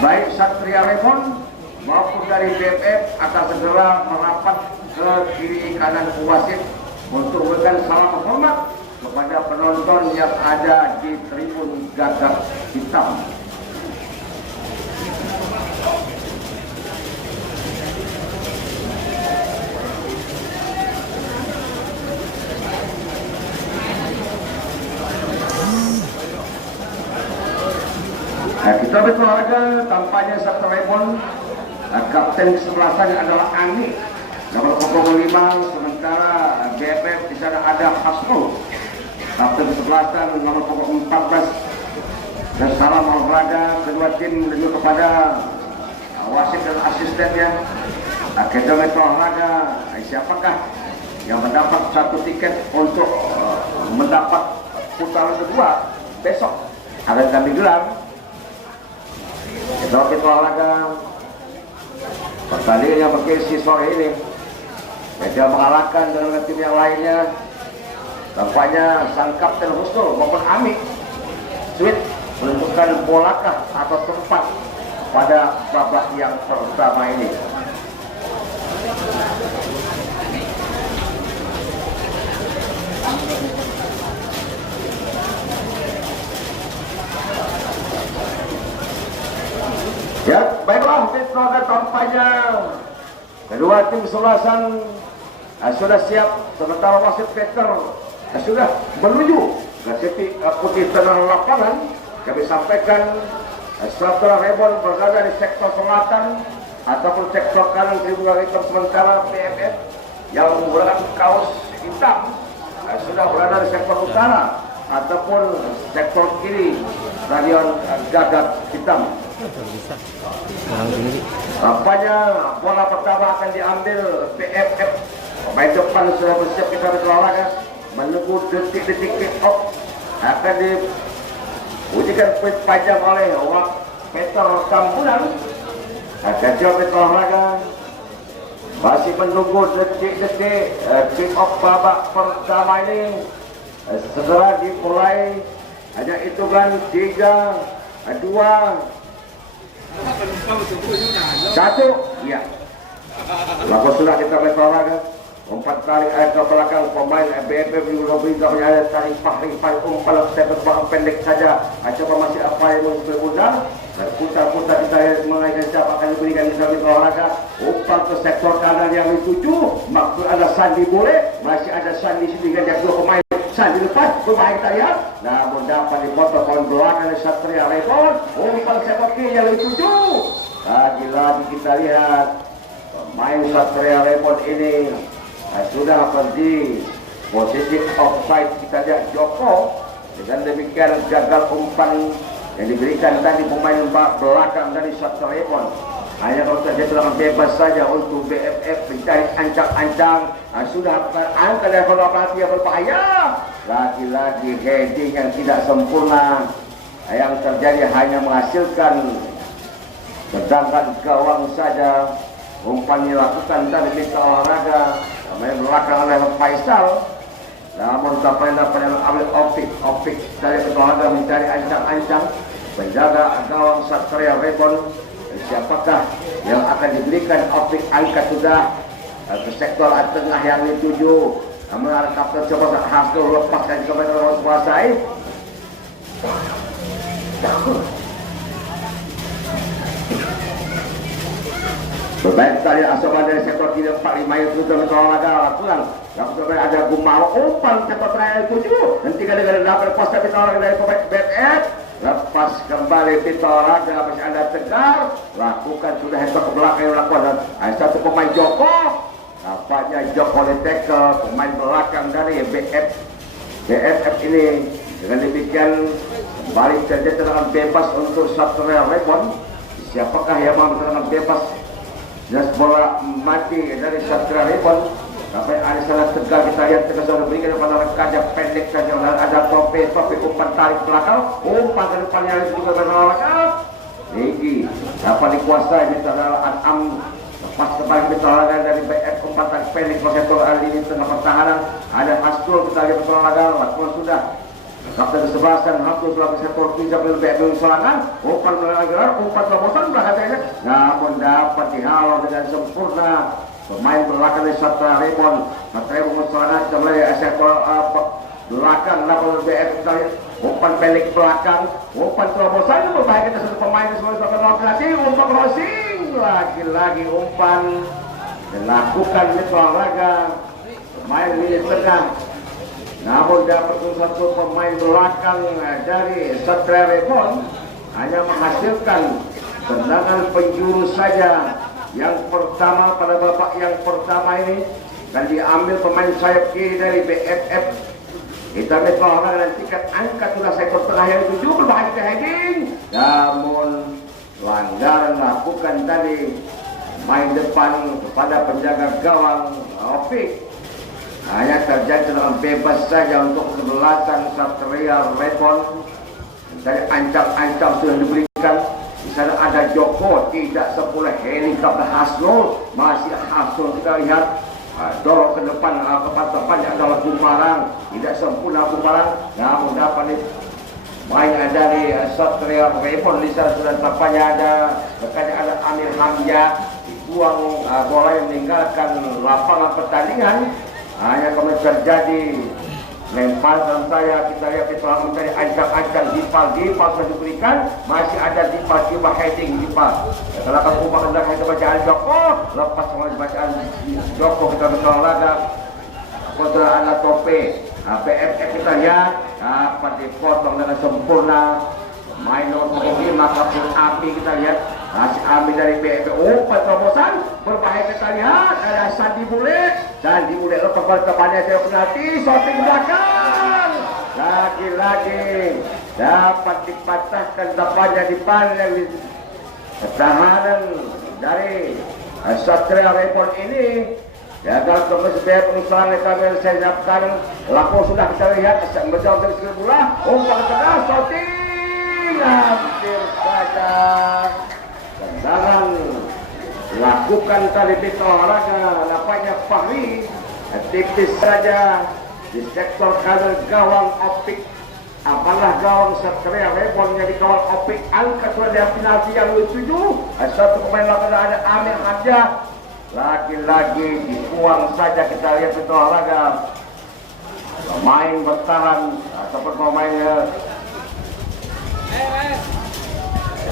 baik Satria Rebon maupun dari BFF akan segera merapat ke kiri kanan wasit untuk memberikan salam hormat kepada penonton yang ada di tribun gagak hitam. Kita berolahraga tampaknya Satria Rebon, kapten kesebelasan adalah Ani nomor 05, sementara BFF di sana ada Hasnul kapten kesebelasan nomor 14. Dan salam olahraga kedua tim menuju kepada wasit dan asistennya. Kita berolahraga, siapakah yang mendapat satu tiket untuk mendapat putaran kedua besok akan kami gelar. Kita olahraga pertandingan yang bergengsi sore ini. Dia mengalahkan dengan tim yang lainnya. Tampaknya sang kapten Husnul maupun Ami Sweet menentukan bolakah atau tempat pada babak yang pertama ini. Ya, baiklah, kita akan tampaknya kedua tim kesebelasan sudah siap, sementara wasit Peter sudah menuju ke titik putih tengah lapangan. Kami sampaikan Satria Rebon berada di sektor selatan ataupun sektor kanan tribun hitam, sementara BFF yang menggunakan kaos hitam sudah berada di sektor utara ataupun sektor kiri stadion gagak hitam. Tampaknya bola pertama akan diambil BFF. Pemain depan sudah bersiap, kita berolahraga menunggu detik-detik kick off. Akan diujikan poin panjang oleh Peter Kampunan. Akan coba berolahraga masih menunggu detik-detik kick off babak pertama ini. Segera dimulai. Hanya hitungan 3, 2, 1, ya. Lalu sudah kita berolahraga. 4 kali ke belakang pemain BFF juga ada tarik pahring umpan sepak pendek saja. Coba masih apa yang mudah. Putar-putar kita mengenai siapa akan diberikan kita berolahraga. Umpan ke sektor kanan yang dituju. Maksud ada Sandi boleh. Masih ada Sandi dengan dia dua pemain. Sandi lepas pemain kita lihat. Namun dapat dipotong poin belakang Satria Rebon. Umpan sepak kiri yang dituju. Lagi-lagi kita lihat pemain Satria Rebon ini sudah pergi posisi offside. Kita lihat Joko. Dengan demikian gagal umpan yang diberikan tadi pemain belakang dari Satria Rebon. Hanya kalau saja telah bebas saja untuk BFF mencari ancang-ancang. Sudah angka level operasi yang berbahaya. Lagi-lagi heading yang tidak sempurna. Yang terjadi hanya menghasilkan sedangkan gawang saja. Umpan dilakukan tadi di olahraga. Main belakang oleh Faisal. Namun sampai dapat ambil optik dari olahraga mencari ancang-ancang. Penjaga gawang Satria Rebon. Siapakah yang akan diberikan optik angkat sudah ke sektor tengah yang dituju. Namun kapten coba hasil lepaskan kepada orang kuasai. Berbaik tadi asokan dari sektor 3-4-5 yang sudah berolahraga lakukan. Lakukan ada Gumaro umpan sektor terakhir 7 dan 3 negara dapat pos tapi olahraga dari pemain BFF. Lepas kembali pita olahraga masih ada tegar. Lakukan sudah headlock ke belakang yang lakukan. Satu pemain Joko. Nampaknya Joko di tackle pemain belakang dari BFF ini. Dengan demikian balik saja tendangan bebas untuk Satria Rebon. Siapakah yang mau tendangan bebas? Jelas bola mati dari Satria Rebon. Sampai ada salah tegar kita lihat tegas sudah berikan kepada rekannya pendek saja. Ada topi umpan tarik belakang. Umpan ke depannya juga berolahraga. Tinggi dapat dikuasai di adalah Anam. Lepas kembali berolahraga dari BF umpan tarik pendek. Proses Ali ini tengah pertahanan. Ada Hasnul kita lihat berolahraga. Lakukan sudah Kapten 11 dan Hamzul selaku sektor 3 BFF serangan, umpan melanggar, umpan terobosan belakangnya, namun dapat dihalau dengan sempurna. Pemain belakang dari Satra Rebon, serangan kembali sektor belakang lawan BFF kali, umpan balik belakang, umpan terobosan berbahaya kita satu pemain sebagai Satra Rebon, umpan crossing, lagi-lagi umpan dilakukan di olahraga pemain di tengah. Namun dapat satu pemain belakang dari Satra Rebon hanya menghasilkan tendangan penjuru saja. Yang pertama pada babak yang pertama ini dan diambil pemain sayap kiri dari BFF. Kita melihat dan tingkat angka sudah sektor tengah yang 7 berbahaya ke heading. Namun pelanggaran lakukan tadi main depan kepada penjaga gawang Opik. Hanya terjadi dengan bebas saja untuk kesebelasan Satria Rebon. Dari ancam-ancam sudah diberikan. Di sana ada Joko, tidak sepuluh helikopter Hasnul, masih Hasnul kita lihat. Dorong ke depan, kepada depannya adalah Bumarang, tidak sempurna Bumarang. Namun dapat main dari Satria Rebon. Di sana sudah tampaknya ada, dekatnya ada Amir Hamzah, dibuang bola yang meninggalkan lapangan pertandingan. Hanya kemudian terjadi lemparan saya, kita lihat kita mencari ancang-ancang Dipal sudah diberikan, masih ada Dipal coba heading Dipal. Kalau kamu ubah hendak bacaan Joko, lepas sama bacaan Joko kita berolahraga kontra anak tope. BFF kita lihat dapat dipotong dengan sempurna. Main nomor 5 kapten api kita lihat masih ambil dari BFF. Umpan terobosan berbahaya kita lihat ada Sandi Bule lepas ke depannya saya penalti shooting belakang lagi-lagi dapat dipatahkan depannya di panel pertahanan dari Satria Rebon ini. Gagal terus pengusahaan kami saya siapkan laku sudah kita lihat menjauh dari sekali bola umpan tengah shooting hampir saja tendangan lakukan tali pita olahraga nampaknya Fahri tipis saja di sektor kanan gawang Opik. Apalah gawang Satria Rebon jadi gawang Opik angkat sudah dari penalti yang lucu. Satu pemain lawan ada Amir Hamzah. Lagi-lagi dibuang saja kita lihat pita olahraga. Pemain bertahan ataupun pemain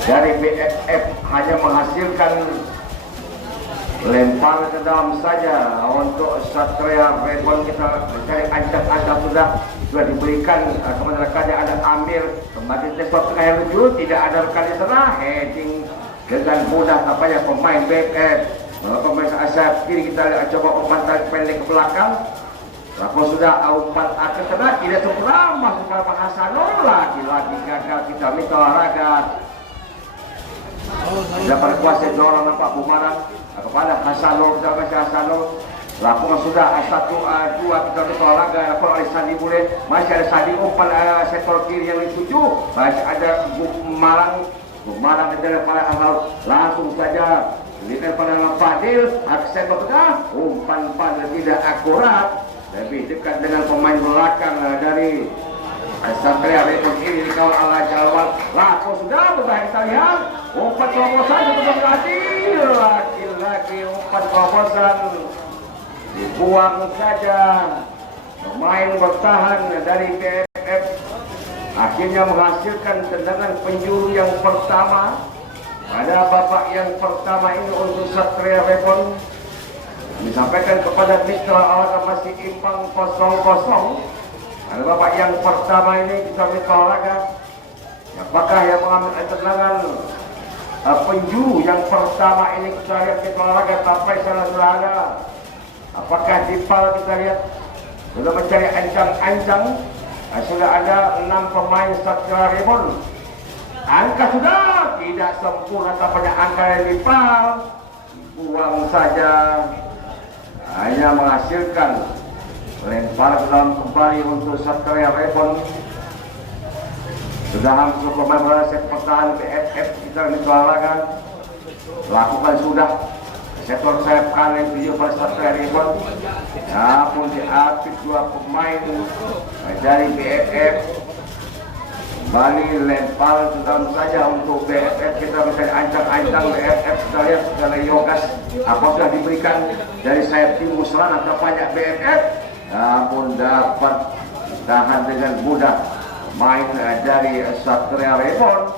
dari BFF hanya menghasilkan lempar ke dalam saja. Untuk Satria Rebon kita mencari ancam-ancam sudah diberikan kepada rekannya ada Amir kembali testor tengah yang lucu, tidak ada rekan di sana heading dengan mudah tampaknya pemain BFF. Pemain asal kiri kita lihat coba umpan pendek ke belakang. Lalu sudah umpan ke tengah tidak sempurna masuk ke Hasanul lagi-lagi gagal kita minta olahraga. Dapat kuasa dorong nampak Bumarang kepada Hasanul, kita baca Hasanul. Lakukan sudah 1-2 kita minta olahraga lakukan oleh Sandi Bule. Masih ada Sandi umpan sektor kiri yang dituju. Masih ada Bumarang dari para Ahal langsung saja lihat pada Fadil aksen bertengah umpan tidak akurat lebih dekat dengan pemain belakang dari Satria Rebon ini di kawal ala Jalwan. Laku sudah berbahaya kita lihat umpan terobosan untuk berhasil lagi-lagi umpan terobosan dibuang saja. Pemain bertahan dari BFF akhirnya menghasilkan tendangan penjuru yang pertama pada babak yang pertama ini untuk Satria Rebon. Disampaikan kepada mitra olahraga masih imbang 0-0. Pada babak yang pertama ini kita mitra olahraga apakah yang mengambil tendangan penjuru yang pertama ini kita lihat mitra olahraga sampai sana sudah ada. Apakah Dipal kita lihat sudah mencari ancang-ancang. Sudah ada 6 pemain Satria Rebon. Angka sudah tidak sempurna tampaknya angka yang Dipal. Buang saja. Hanya menghasilkan lempar ke dalam kembali untuk Satria Rebon. Sudah hampir pemain bola pertahanan BFF kita menolakkan. Lakukan sudah sektor sayap kanan video pada Satria Rebon. Namun diapit 2 pemain dari BFF. Bali lempar sedang saja untuk BFF. Kita bisa ancang-ancang BFF. Kita lihat segala yogas apakah diberikan dari sayap timur serangan banyak BFF, namun dapat tahan dengan mudah main dari Satria Rebon.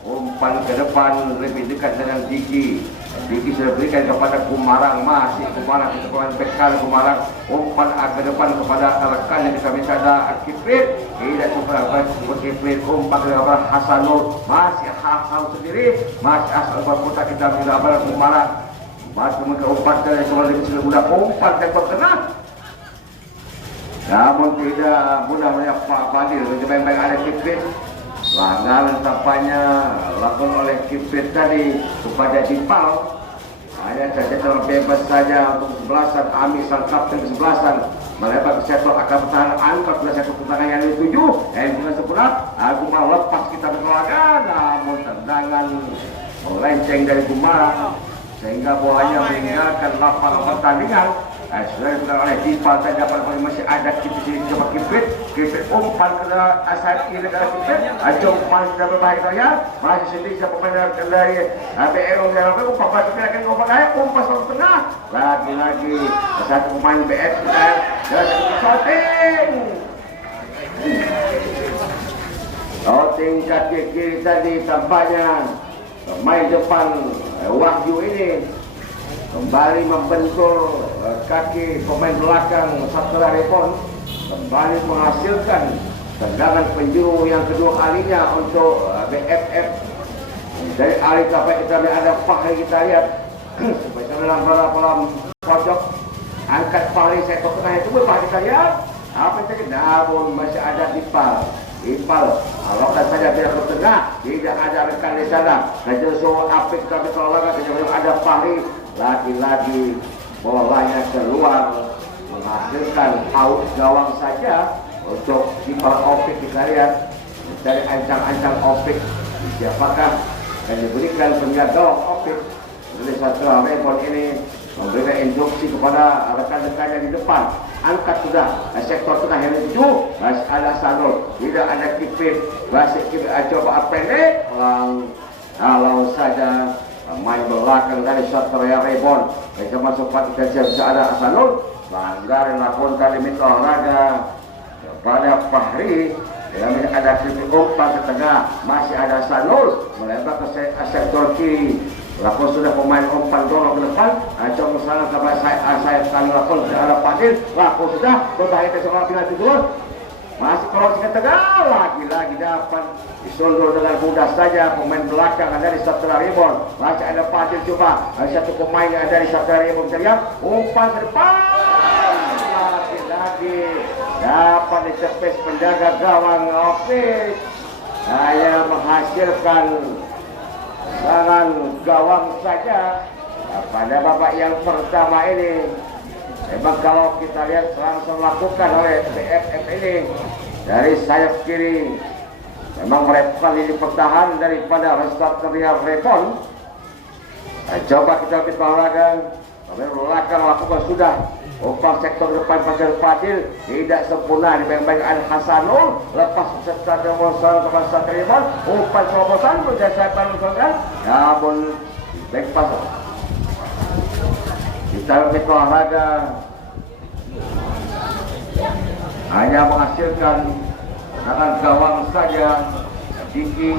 Umpan ke depan lebih dekat dengan Diki. Diki sudah berikan kepada Kumarang, masih Kumarang kita pemain bekal Kumarang. Umpan ke depan kepada rekan yang kita minta ada Kiprit, tidak cukup Kiprit. Umpan ke depan Hasanul, masih Hasan sendiri, masih asal berputar kita minta kepada Kumarang. Masih mereka umpan ke depan lebih sudah mudah. Umpan tembak tengah, namun tidak mudah oleh Pak Fadil. Baik-baik ada Kiprit. Pelanggaran tampaknya lakukan oleh Kiprit tadi kepada Dipal. Hanya saja terlalu bebas saja untuk kesebelasan. Ami sang kapten kesebelasan melebar ke sektor akan bertahan angkat pada sektor pertahanan yang dituju. Dengan sempurna aku mau lepas kita berkeluarga, namun tendangan melenceng dari Kumara sehingga bolanya meninggalkan lapangan pertandingan. Sudah dibuka oleh Dipal dan dapat masih ada Kiprit di coba Kiprit umpan ke asal kiri dari Kiprit. Masih sudah berbahaya saya. Masih sendiri siapa pemain dari BRO yang lalu umpan Kiprit akan umpan saya umpan selalu tengah. Lagi-lagi satu pemain BF dan shooting. Shooting kaki kiri tadi tampaknya pemain depan Wahyu ini kembali membentur kaki pemain belakang Satria Rebon, kembali menghasilkan tendangan penjuru yang kedua kalinya untuk BFF. Dari Ali sampai kita ada Fahri, kita lihat sebagai dalam bola pojok angkat Fahri sektor tengah itu Fahri kita lihat apa yang namun masih ada Dipal alokkan saja tidak ke tengah, tidak ada rekan di sana. Kejuruan apik tapi kalau ada Fahri. Lagi-lagi bolanya keluar menghasilkan out gawang saja untuk kiper Opik. Kita lihat dari ancang-ancang Opik siapakah yang diberikan penjaga gawang Opik oleh Satria Rebon ini, memberikan instruksi kepada rekan-rekannya di depan. Angkat sudah sektor tengah yang tujuh, masih ada Sanul, tidak ada Kiprit, masih kita coba pendek kalau saja main belakang dari Satria Rebon. Mereka masuk pada bisa ada Hasanul. Pelanggaran lakukan kali minta olahraga kepada Fahri. Yang ada Kiprit umpan ke tengah, masih ada Hasanul melebar ke sektor kiri. Lakukan sudah pemain umpan dorong ke depan. Coba salah sampai saya kali lakukan ke arah Fadil. Lakukan sudah berbahaya ke sekolah penalti dulu. Masih cross ke tengah, lagi-lagi dapat disundur dengan mudah saja pemain belakang dari Satria Rebon. Masih ada Fadil coba, satu pemain yang dari Satria Rebon kita lihat umpan ke depan, lagi-lagi dapat ditepis penjaga gawang Opik. Saya menghasilkan serangan gawang saja pada babak yang pertama ini. Memang kalau kita lihat langsung lakukan oleh BFF ini dari sayap kiri, memang mereka lini pertahanan daripada Satria Rebon. Coba kita lihat olahraga, belakang lakukan sudah umpan sektor depan pada Fadil tidak sempurna. Dibayang-bayang ada Hasanul lepas secara demonstran kepada Satria Rebon, umpan terobosan berjasa panjang, namun back pass. Kita lihat olahraga hanya menghasilkan serangan gawang saja. Diki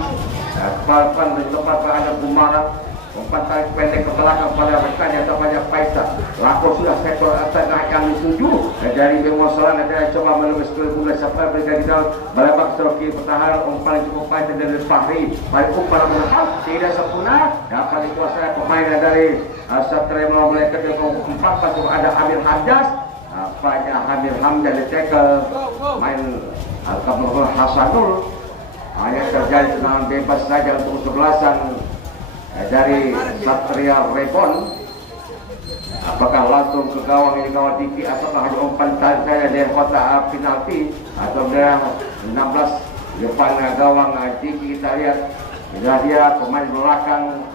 palpan di tempat ada Kumarang, umpan tarik pendek ke belakang pada rekannya namanya Faisal. Laku sudah sektor tengah yang dituju dari demonstran ada coba menembus ke bola sampai berganti dalam melebar ke kiri pertahanan. Umpan yang cukup panjang dari Fahri, balik umpan berlepas tidak sempurna, dapat dikuasai pemain dari Satria mulai ke 4 pasuk ada Amir Hamdas. Apanya Amir Hamdan di tackle main Al-Kabul Hasanul. Hanya terjadi tendangan bebas saja untuk kesebelasan dari Satria Rebon. Apakah langsung ke gawang ini gawang Diki ataukah hanya umpan saja dari kotak penalti atau dari 16 depan gawang Diki. Kita lihat dia pemain belakang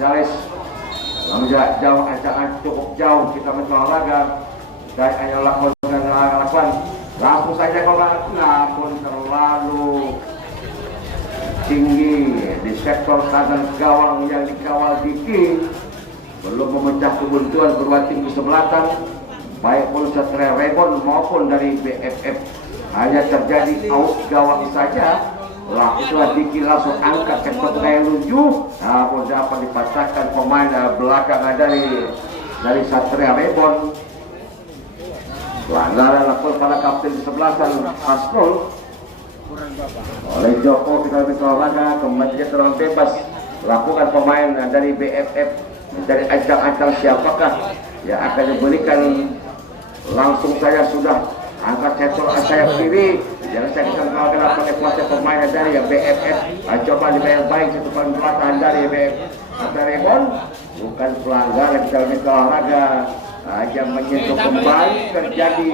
Jales jauh ancaman cukup jauh. Kita mencoba olahraga dan hanya lakukan langsung saja kalau namun terlalu tinggi di sektor kanan gawang yang dikawal Diki belum memecah kebuntuan kedua tim kesebelasan baik pun Satria Rebon maupun dari BFF. Hanya terjadi out gawang saja. Itulah Diki langsung angkat sektor gaya luju, namun dapat dipatahkan pemain belakang dari Satria Rebon. Pelanggaran lakukan pada kapten kesebelasan Hasnul oleh Joko. Kita minta olahraga kembali terang bebas lakukan pemain dari BFF dari ajang-ajang siapakah yang akan diberikan. Langsung saya sudah angkat sektor sayap kiri. Jangan saya kita mengalahkan pakai kuasa pemain dari BFF. Coba dibayar baik satu pelatahan dari BFF. Rebon bukan pelanggaran kita minta olahraga. Yang menyentuh kembali terjadi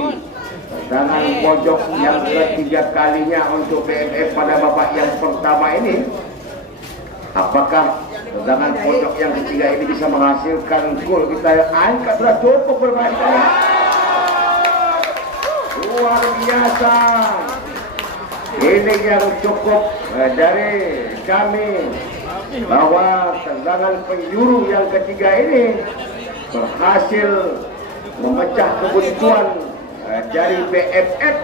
tendangan pojok yang ketiga kalinya untuk BFF pada babak yang pertama ini. Apakah tendangan pojok yang ketiga ini bisa menghasilkan gol? Kita angkat sudah cukup bermain kali. Luar biasa. Ini yang cukup dari kami bahwa tendangan penjuru yang ketiga ini berhasil memecah kebuntuan dari BFF.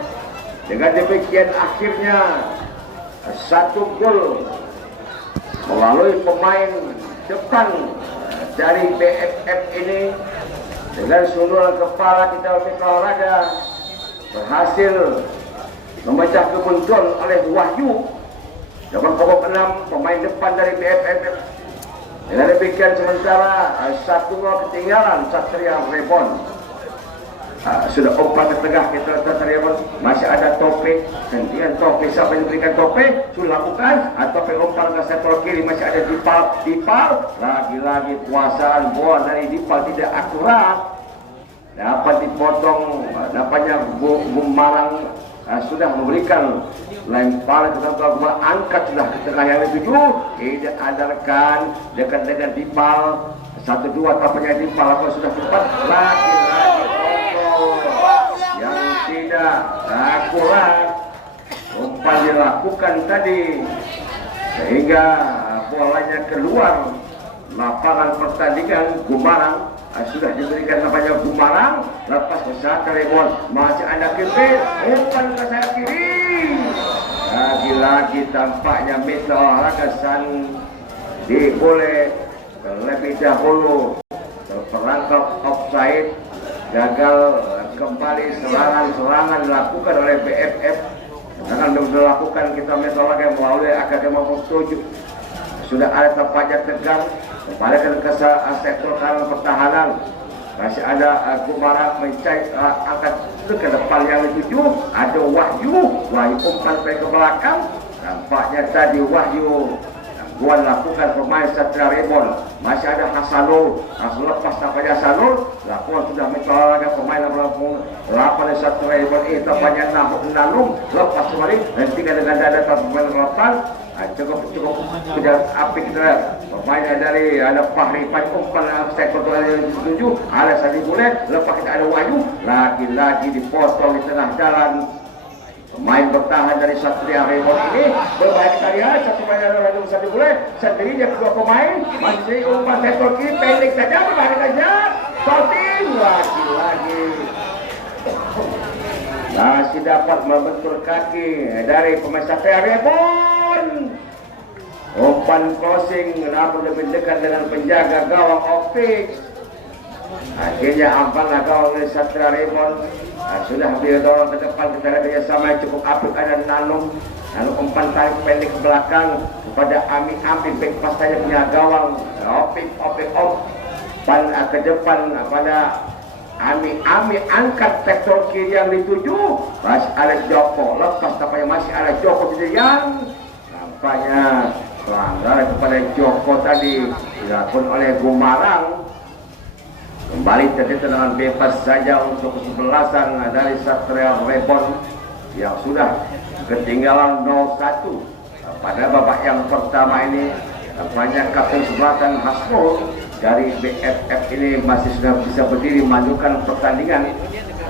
Dengan demikian akhirnya satu gol melalui pemain depan dari BFF ini dengan sundulan kepala kita minta olahraga berhasil memecah kebuntuan oleh Wahyu dengan pokok 6 pemain depan dari BFF. Dengan demikian sementara 1-0 ketinggalan Satria Rebon. Sudah umpan ke tengah kita Satria Rebon, masih ada Tope. Gantian Tope, siapa yang memberikan Tope? Sudah lakukan. Tope umpan ke sektor kiri, masih ada Dipal. Lagi-lagi kuasaan bola dari Dipal tidak akurat. Dapat dipotong, nampaknya Gumarang sudah memberikan lemparan ke bola, angkat sudah ke tengah yang dituju, tidak adarkan dekat dengan Dipal 1-2 tampaknya Dipal apa sudah cepat lagi yang tidak akurat umpan dilakukan tadi sehingga bolanya keluar lapangan pertandingan. Gumarang sudah diberikan namanya Gumarang, lepas ke Satria Rebon, masih ada Kipir, umpan ke sayap kiri. Lagi-lagi tampaknya minta olahraga boleh terlebih dahulu terperangkap offside, gagal kembali serangan dilakukan oleh BFF. Serangan dilakukan kita minta olahraga melalui Akademi Mustuju. Sudah ada tampaknya tegang kembali ke sektor kanan pertahanan. Masih ada Gumarang mencari angkat ke depan yang dituju. Ada Wahyu umpan ke belakang. Nampaknya tadi Wahyu buat lakukan pemain Satria Rebon. Masih ada Hasanul. Lepas tampaknya Hasanul lakukan sudah mencolok pemain lapan Satria Rebon ini tampaknya Nanum lepas kembali dan tinggal dengan dada pemain lapan. Cukup tidak apik kita pemainnya dari ada Fahri umpan sektor yang dituju ada Sadi boleh lepas kita ada Wahyu lagi-lagi dipotong di tengah jalan. Pemain bertahan dari Satria Rebon ini berbahaya karya satu pemain ada Wahyu Sadi boleh sendirinya kedua pemain masih umpan sektor kiri pendek saja berbahaya saja shooting lagi-lagi masih dapat membentur kaki dari pemain Satria Rebon. Umpan crossing namun lebih dekat dengan penjaga gawang Optik. Akhirnya ampanglah gawang dari Satria Rebon. Sudah didorong ke depan, kita lihat kerjasama yang cukup apik ada Nanum. Lalu umpan tarik pendek ke belakang kepada Ami back pas saja punya gawang Optik umpan ke depan pada Ami angkat sektor kiri yang dituju. Masih ada Joko lepas tampaknya masih ada Joko yang nampaknya pelanggaran kepada Joko tadi dilakukan oleh Gumarang. Kembali terjadi tendangan bebas saja untuk kesebelasan dari Satria Rebon yang sudah ketinggalan 0-1 pada babak yang pertama ini. Tampaknya kapten sebelatan Hasmul dari BFF ini masih sudah bisa berdiri majukan pertandingan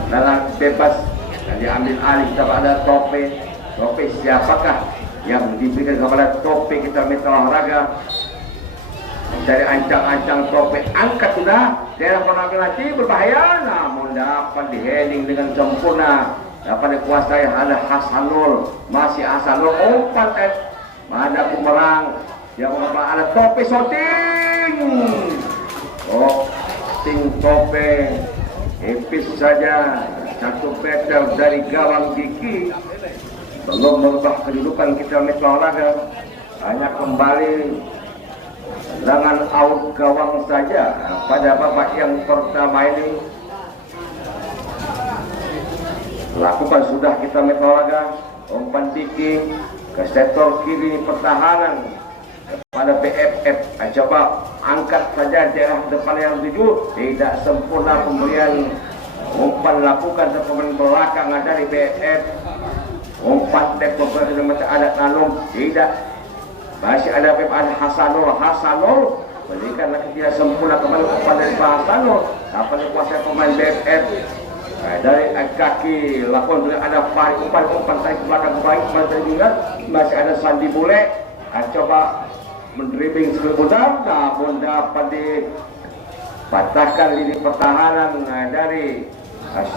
tendangan bebas dan diambil alih kepada Tope siapakah yang diberikan kepada Topik kita minta olahraga. Dari ancang-ancang Topik angkat sudah, daerah penampilan nanti berbahaya, namun dapat diheading dengan sempurna, dapat dikuasai. Ada Hasanul, masih Hasanul umpan ada bumerang, dia mengapa ada Topik shooting, Topik epis saja, 1 meter dari gawang Diki. Belum merubah kedudukan kita Metro Olahraga, hanya kembali dengan out gawang saja pada babak yang pertama ini. Lakukan sudah kita Metro Olahraga, umpan Diki ke sektor kiri pertahanan pada BFF. Coba angkat saja daerah depan yang tuju, tidak sempurna pemberian umpan lakukan ke pemain belakang dari BFF. Umpan beberapa macam adat Nanum tidak, masih ada ada Hasanul berikan lagi tidak sempurna kembali umpan dari Hasanul, dapat dikuasai pemain BFF. Dari kaki lakukan juga ada umpan tarik ke belakang baik, masih ada Sandi Bule. Coba mendribbling sebentar, namun dapat dipatahkan lini pertahanan dari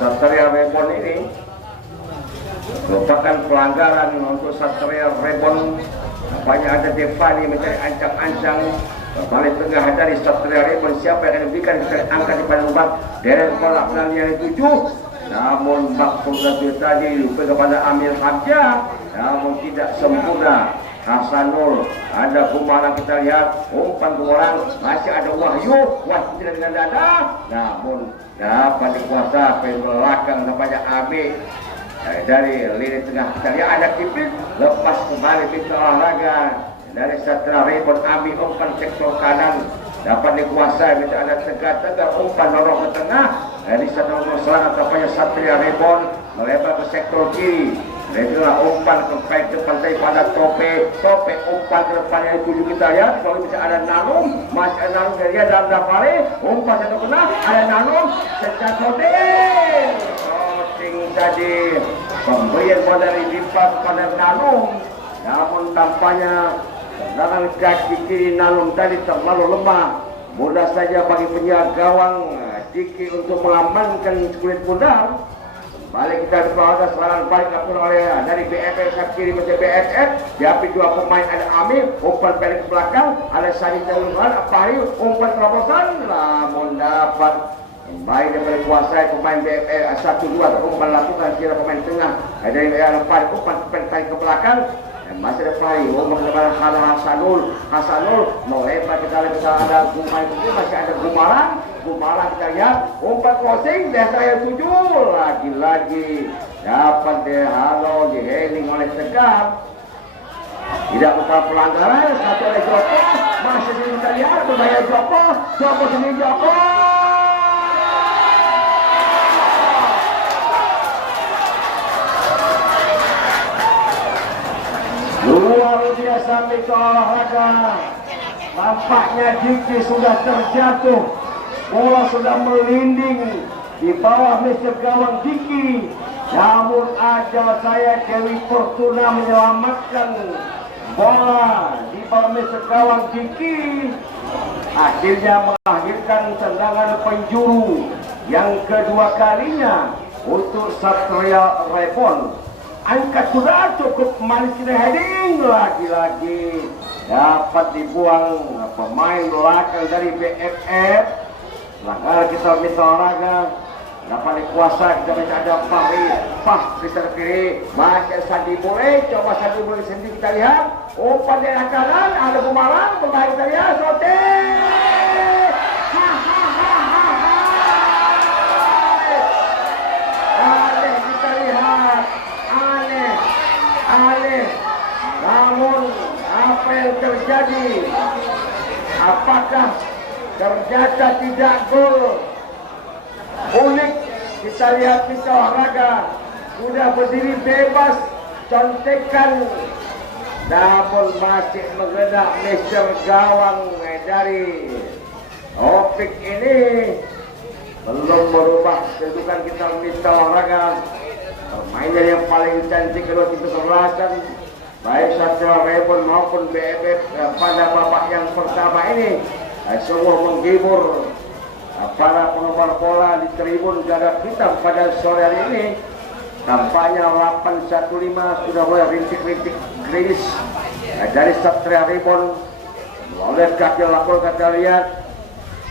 Satria Rebon ini. Merupakan pelanggaran untuk Satria Rebon. Banyak ada Devani mencari ancang-ancang balik tengah dari Satria Rebon. Siapa yang akan diberikan angkat di pada umpan dari bola penalti yang 7. Namun Bak Purgatu tadi lupa kepada Amir Hamzah, namun tidak sempurna. Hasanul, ada Kumala kita lihat, umpan orang, masih ada Wahyu tidak dengan dada, namun dapat dikuasai belakang nampaknya Abi. Dari lini tengah kita lihat ada Kipin, lepas kembali pintu olahraga dari Satria Rebon. Abi umpan sektor kanan, dapat dikuasai, minta ada tegak-tegak umpan dorong ke tengah dari Satria Rebon. Nampaknya Satria Rebon melebar ke sektor kiri. Itulah umpan ke depan daripada Topik umpan ke depannya itu kita lihat. Kalau bisa ada Nanum, masih ada Nanum dari dalam Dafari, umpan satu kena, ada Nanum sejak shooting tadi pemberian bola dari Dipa kepada Nanum, namun tampaknya tendangan kaki kiri Nanum tadi terlalu lemah. Mudah saja bagi penjaga gawang Diki untuk mengamankan kulit pundar. Balik kita berada serangan balik dilakukan oleh dari BFF kaki kiri menjadi BFF. Diambil 2 pemain, ada Amir, umpan balik ke belakang, ada Sani Teluman, Apari, umpan terobosan, namun dapat kembali daripada kuasai pemain BFF 1-2. Umpan lakukan kira pemain tengah dari Apari, umpan tarik ke belakang. Dan masih ada Apari, umpan kepada Hasanul melebar kita lihat ada pemain itu, masih ada Gumarang kita lihat, umpan crossing desa yang 7 lagi dapat dihalo diheading oleh Tegar. Tidak bukan pelanggaran, satu oleh Joko, masih kita lihat berbahaya Joko sendiri Joko. Luar biasa Metro Olahraga. Nampaknya Diki sudah terjatuh, bola sudah melinding di bawah meja gawang Diki. Namun aja saya Dewi Fortuna menyelamatkan bola di bawah meja gawang Diki. Akhirnya melahirkan tendangan penjuru yang kedua kalinya untuk Satria Rebon. Angkat sudah cukup manis, heading lagi-lagi dapat dibuang pemain belakang dari BFF. Langkah kita minta olahraga dapat dikuasai, kita minta ada kita kiri, masih Sandi boleh, coba Sandi boleh sendiri kita lihat, umpan dari kanan, ada Bumarang, pemain kita lihat, shooting. Aneh kita lihat, aneh. Namun apa yang terjadi? Apakah ternyata tidak gol? Unik, kita lihat kita olahraga sudah berdiri bebas, contekan, namun masih mengenak meja gawang dari Opik ini. Belum merubah kedudukan kita minta olahraga. Permainan yang paling cantik kedua tim kesebelasan baik Satria Rebon maupun BFF pada babak yang pertama ini sungguh menghibur para penggemar bola di tribun Gagak Hitam pada sore hari ini. Tampaknya 815 sudah mulai rintik-rintik gerimis dari Satria Rebon. Oleh kaki lakon kita lihat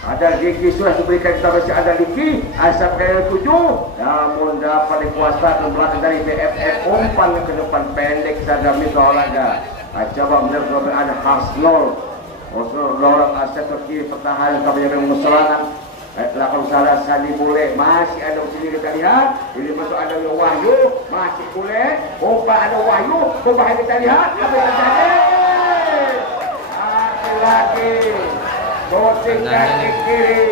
ada Diki sudah diberikan, kita masih ada Diki asap kaya 7, namun dapat dikuasai belakang dari BFF. Umpan ke depan pendek saja Mitra Olahraga. Coba benar-benar ada Harsnol untuk dorong aset ke kiri pertahanan kami yang serangan. Lakon salah Sandi boleh, masih ada sini kita lihat. Ini masuk ada Wahyu, masih boleh. Umpan ada Wahyu, umpan kita lihat apa yang terjadi. Lagi shooting kaki kiri,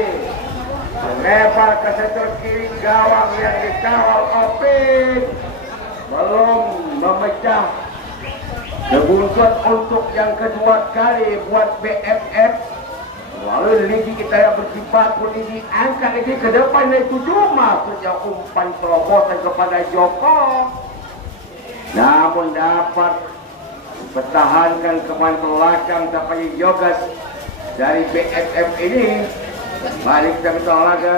lebar ke sektor kiri gawang yang dikawal Opik, belum memecah. Kebutuhan untuk yang kedua kali buat BFF. Lalu lagi kita yang berjibaku ini angkat lagi ke depan itu cuma maksudnya umpan terobosan kepada Joko, namun dapat pertahankan kemarin belakang tampaknya Yogas dari BFF ini. Balik kita minta olahraga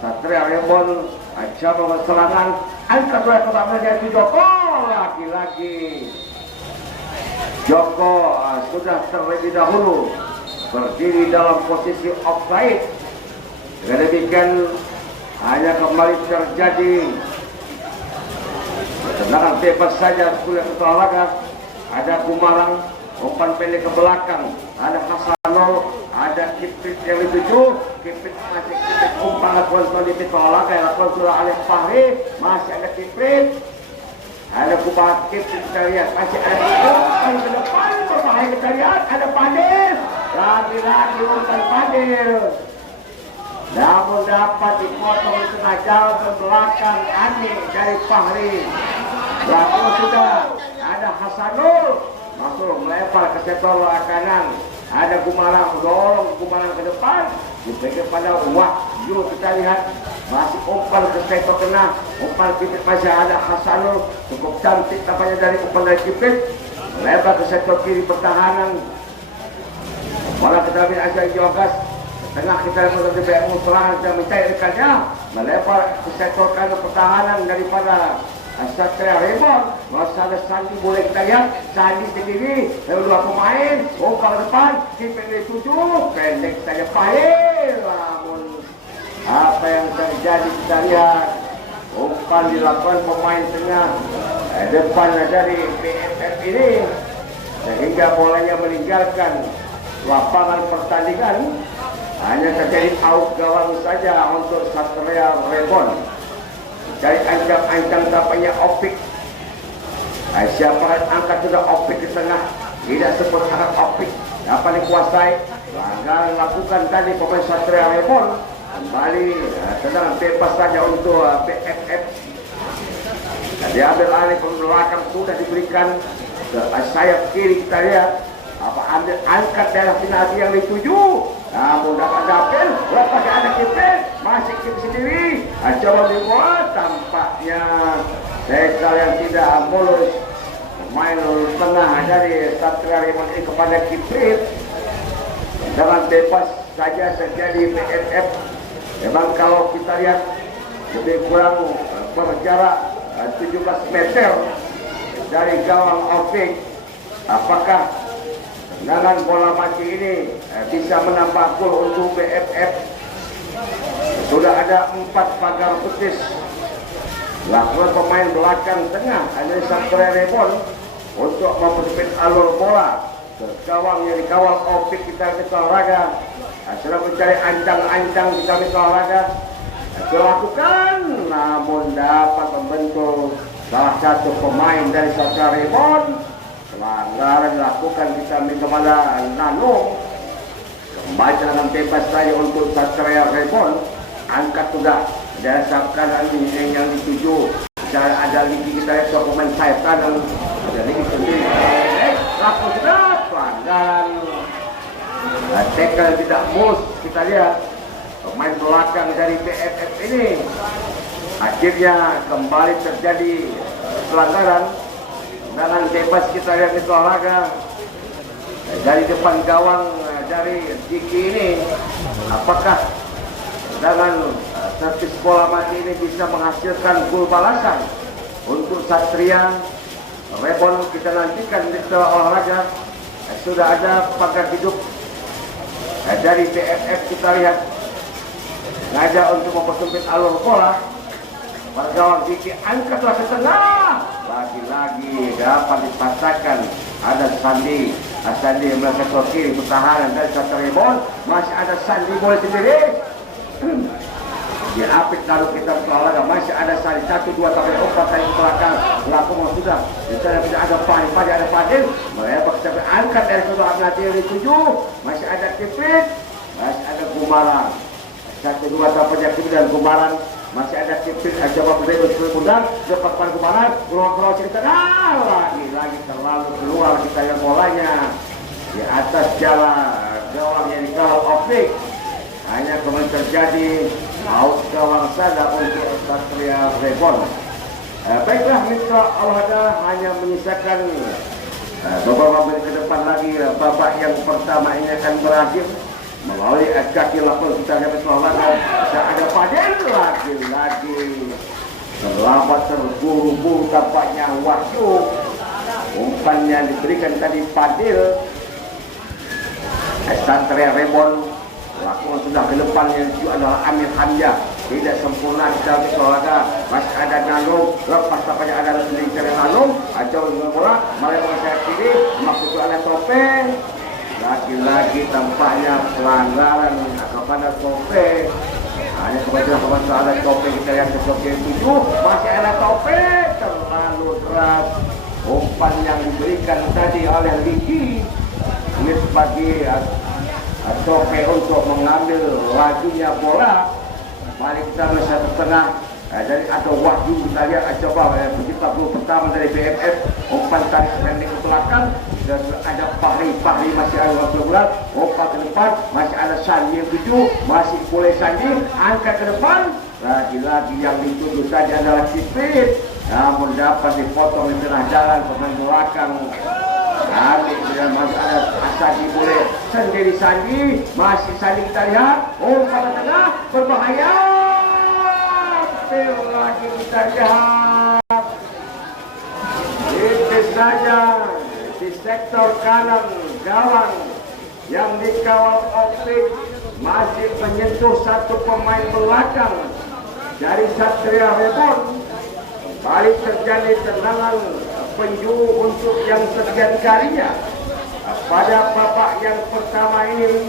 Satria Rebon coba serangan, angkat bola ke belakang dari Joko, lagi-lagi Joko sudah terlebih dahulu berdiri dalam posisi offside. Dengan demikian hanya kembali terjadi tendangan bebas saja oleh olahraga. Ada Kumarang, umpan pendek ke belakang, ada Hasanol, ada Kipit yang dituju, Kipit masih Kipit umpan lakukan di pitolak, lakukan sudah oleh Fahri, masih ada Kipit, ada Kumarang Kipit kita lihat, masih ada umpan ke depan, berbahaya kita lihat, ada Padil, lagi-lagi umpan Padil, namun dapat dipotong di tengah jalan ke belakang Ani dari Fahri. Lalu sudah ada Hasanul masuk melempar ke sektor kanan, ada Gumarang dorong Gumarang ke depan, diberikan pada Wahyu kita lihat masih umpan ke sektor tengah, umpan Kipit masih ada Hasanul, cukup cantik tampaknya dari umpan dari Kipit, melempar ke sektor kiri pertahanan. Bola kita ambil Asyik Yogas, tengah kita lihat di BMU serangan dan mencairkannya, melempar ke sektor kanan pertahanan daripada Satria Rebon. Masih ada Sandi boleh kita lihat, Sandi sendiri, lalu dua pemain, umpan ke depan, Kipit dituju, pendek saja pahil. Namun apa yang terjadi kita lihat, umpan dilakukan pemain tengah depan dari BFF ini, sehingga bolanya meninggalkan lapangan pertandingan. Hanya terjadi out gawang saja untuk Satria Rebon. Dari ancam-ancam tampaknya Opik. Siapa angkat sudah Opik di tengah, tidak sempat angkat Opik dapat dikuasai. Pelanggaran lakukan tadi pemain Satria Rebon. Kembali tendangan bebas saja untuk BFF. Diambil alih ke belakang, sudah diberikan ke sayap kiri kita lihat. Apa ambil angkat daerah penalti yang dituju, namun dapat dapil, lepas ada Kipit, masih Kipit sendiri, coba dibuat, tampaknya Dekal yang tidak mulus, main tengah dari Satria Rebon ini kepada Kipit, dengan bebas saja terjadi BFF. Memang kalau kita lihat lebih kurang berjarak 17 meter dari gawang Opik, apakah tendangan bola mati ini bisa menambah gol untuk BFF? Sudah ada 4 pagar betis. Lakukan pemain belakang tengah dari Satria Rebon untuk mempersempit alur bola ke gawang yang dikawal Opik kita olahraga. Sudah mencari ancang-ancang kita olahraga, dilakukan, namun dapat membentuk salah satu pemain dari Satria Rebon. Pelanggaran dilakukan kita kepada Nano. Kembali dengan bebas saya untuk Satria Rebon. Angkat sudah dasar kanan ini yang dituju. Cara ada lagi kita lihat pemain sayap kanan, ada lagi sendiri. Laku sudah pelanggaran. Tackle tidak mus kita lihat pemain belakang dari BFF ini. Akhirnya kembali terjadi pelanggaran. Dengan bebas kita lihat itu olahraga dari depan gawang dari Diki ini, apakah dengan servis bola mati ini bisa menghasilkan gol balasan untuk Satria Rebon? Kita nantikan di setelah olahraga. Sudah ada pagar hidup dari BFF, kita lihat ngajak untuk mempersempit alur bola. Pada gawang Diki angkatlah ke tengah, lagi-lagi dapat dipatahkan. Ada Sandi merasa ke kiri, pertahanan dari Satria Rebon. Masih ada Sandi bola sendiri. Diapit lalu kita berolahraga, masih ada Sandi 1, 2, 3, 4 dari belakang. Belakang sudah, di sana tidak ada Fadil, ada Fadil. Mereka sampai angkat dari sebelah belakang 7. Masih ada Kipit, masih ada Gumaran. 1, 2 tampaknya Kipit dan Gumaran. Masih ada Kipit, coba berdiri untuk undang, cepat pada Gumaran, keluar cerita. Lagi terlalu keluar kita yang bolanya di atas jalan gawang yang dikawal Opik. Hanya kemudian terjadi out gawang saja untuk Satria Rebon. Baiklah mitra olahraga, hanya menyisakan beberapa menit ke depan lagi babak yang pertama ini akan berakhir. Melalui kaki lapor kita lihat olahraga, ada Fadil lagi terlambat, terburu-buru tampaknya Wahyu. Umpan yang diberikan tadi Fadil. Satria Rebon lakukan sudah ke depan, yang itu adalah Amir Hamzah. Tidak sempurna di dalam olahraga. Masih ada Nanung, lepas tampaknya ada sendiri dari Nanung. Acau dengan bola, malah mengasah kiri, maksudnya ada Topeng. Lagi-lagi tampaknya pelanggaran kepada Topeng. Hanya kebetulan ada Topeng, kita lihat ke 7. Masih ada Topeng, terlalu keras. Umpan yang diberikan tadi oleh Liki ini bagi Topeng untuk mengambil lajunya bola. Mari kita melihat ke tengah. Jadi ada Wahyu, kita lihat coba pencipta gol pertama dari BFF. Umpan tarik pendek ke belakang. Dan ada Fahri masih ada waktu bola. Umpan ke depan, masih ada Sandi yang 7. Masih boleh Sandi angkat ke depan. Lagi-lagi yang dituju saja adalah Kipit, namun dapat dipotong di tengah jalan pemain belakang. Kemudian masih ada Asadi boleh sendiri Sandi, masih Sandi kita lihat. Umpan ke tengah berbahaya. Lagi kita lihat. Itu saja di sektor kanan gawang yang dikawal Opik masih menyentuh satu pemain belakang dari Satria Rebon. Balik terjadi tendangan penjuru untuk yang sekian kalinya pada babak yang pertama ini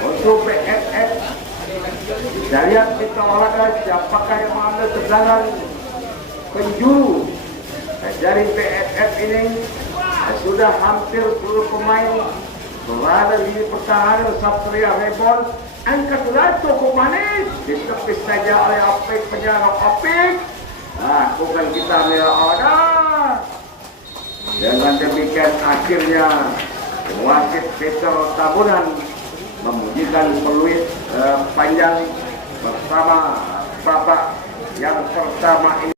untuk BFF. Kita lihat kita olahraga siapakah yang mengambil tendangan penjuru dari BFF ini. Sudah hampir seluruh pemain berada di pertahanan Satria Rebon. Angkat bola cukup manis, ditepis saja oleh Opik, penyerang Opik. Bukan kita melawan. Dengan demikian akhirnya wasit Peter Tabunan membunyikan peluit panjang bersama babak yang pertama ini.